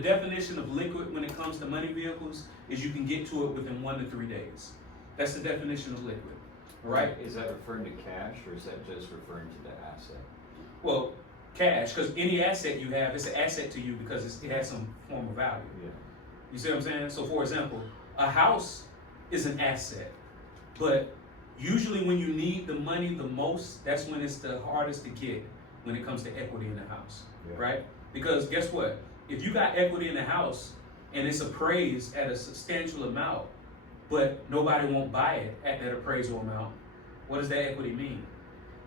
definition of liquid when it comes to money vehicles is you can get to it within 1 to 3 days. That's the definition of liquid, right? Is that referring to cash, or is that just referring to the asset? Well, cash, because any asset you have, it's an asset to you because it has some form of value. Yeah. You see what I'm saying? So for example, a house is an asset, but usually when you need the money the most, that's when it's the hardest to get when it comes to equity in the house, right? Because guess what? If you got equity in the house and it's appraised at a substantial amount, but nobody won't buy it at that appraisal amount, what does that equity mean?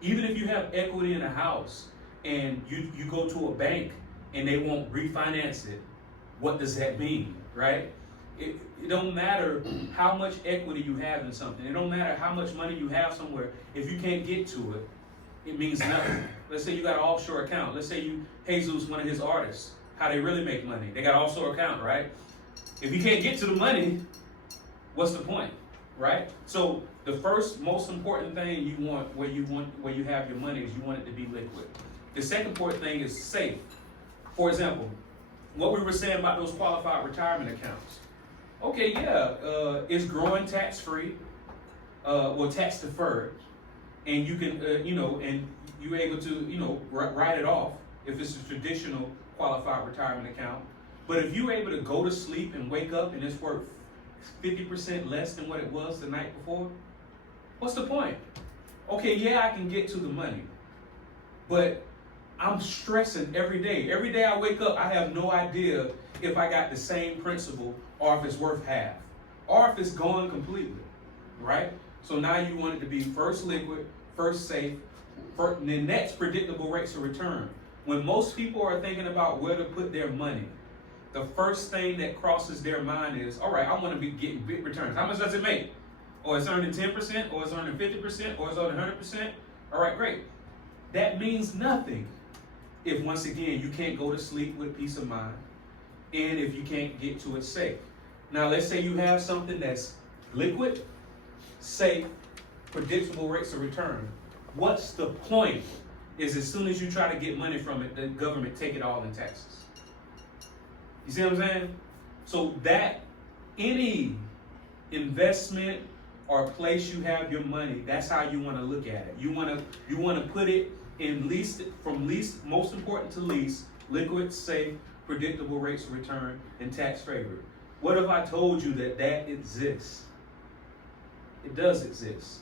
Even if you have equity in a house and you go to a bank and they won't refinance it, what does that mean, right? It don't matter how much equity you have in something. It don't matter how much money you have somewhere. If you can't get to it, it means nothing. Let's say you got an offshore account. Let's say Jesus, one of his artists, how they really make money. They got an offshore account, right? If you can't get to the money, what's the point, right? So the first most important thing you want where you have your money is you want it to be liquid. The second important thing is safe. For example, what we were saying about those qualified retirement accounts. Okay, it's growing tax-free, tax deferred, and you can, and you're able to, write it off if it's a traditional qualified retirement account. But if you're able to go to sleep and wake up and it's worth 50% less than what it was the night before, what's the point? Okay, I can get to the money, but I'm stressing every day. Every day I wake up, I have no idea if I got the same principal or if it's worth half or if it's gone completely, right? So now you want it to be first liquid, first safe, and then next predictable rates of return. When most people are thinking about where to put their money, the first thing that crosses their mind is, all right, I want to be getting big returns. How much does it make? Or it's earning 10%, or it's earning 50%, or it's earning 100%. All right, great. That means nothing if, once again, you can't go to sleep with peace of mind, and if you can't get to it safe. Now, let's say you have something that's liquid, safe, predictable rates of return. What's the point? Is as soon as you try to get money from it, the government take it all in taxes. You see what I'm saying? So that any investment or place you have your money, that's how you want to look at it. You want to put it in most important to least, liquid, safe, predictable rates of return, and tax favored. What if I told you that exists? It does exist.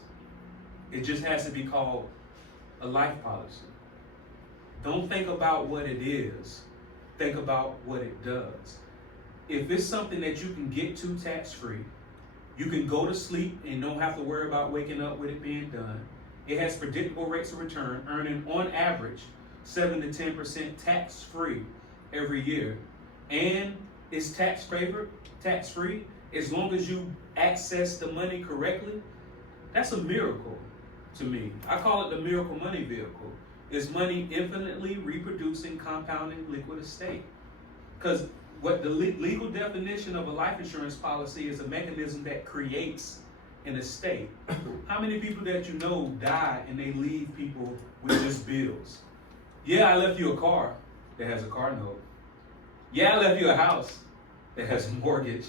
It just has to be called a life policy. Don't think about what it is. Think about what it does. If it's something that you can get to tax-free, you can go to sleep and don't have to worry about waking up with it being done. It has predictable rates of return, earning on average 7 to 10% tax-free every year. And it's tax-free, as long as you access the money correctly. That's a miracle to me. I call it the miracle money vehicle. It's money infinitely reproducing, compounding liquid estate. Because what the legal definition of a life insurance policy is a mechanism that creates an estate. How many people that you know die and they leave people with just bills? Yeah, I left you a car that has a car note. Yeah, I left you a house that has a mortgage.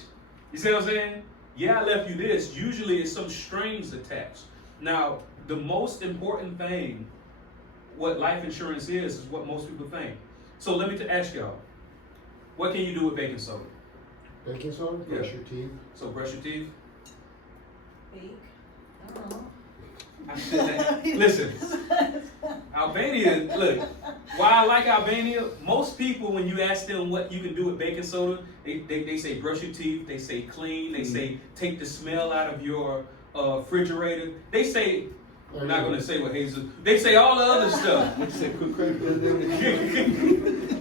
You see what I'm saying? Yeah, I left you this. Usually it's some strings attached. Now, the most important thing, what life insurance is what most people think. So let me ask y'all, what can you do with baking soda? Baking soda? Brush your teeth. So brush your teeth? Bake? I don't know. Listen, Albania, look, why I like Albania, most people, when you ask them what you can do with baking soda, they say brush your teeth, they say clean, they say take the smell out of your refrigerator. They say, I'm not going to say what Jesus, they say all the other stuff.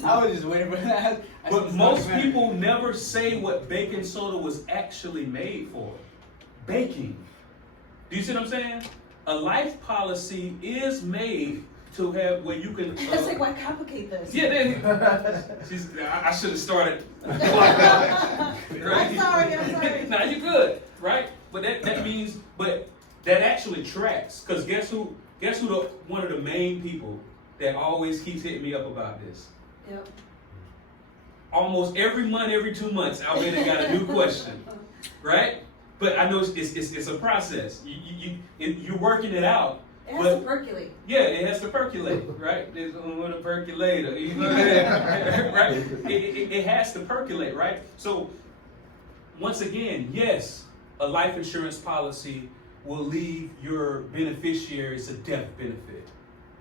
I was just waiting for that. But most people never say what baking soda was actually made for. Baking. Do you see what I'm saying? A life policy is made to have where you can. It's like, why complicate this? Yeah, I should have started like that. Right? I'm sorry. Now you're good, right? But that means, but that actually tracks. Because guess who? One of the main people that always keeps hitting me up about this? Yep. almost every month, every 2 months, I went and got a new question, right? But I know it's a process. You're working it out. It has But- to percolate. Yeah, it has to percolate, right? There's on a percolator, you know what I mean? Right? It has to percolate, right? So, once again, yes, a life insurance policy will leave your beneficiaries a death benefit.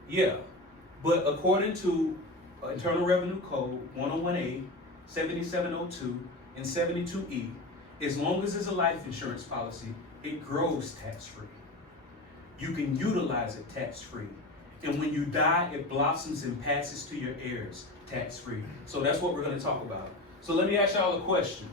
Yeah, but according to Internal Revenue Code 101A, 7702, and 72E, as long as it's a life insurance policy, it grows tax-free. You can utilize it tax-free. And when you die, it blossoms and passes to your heirs tax-free. So that's what we're going to talk about. So let me ask y'all a question.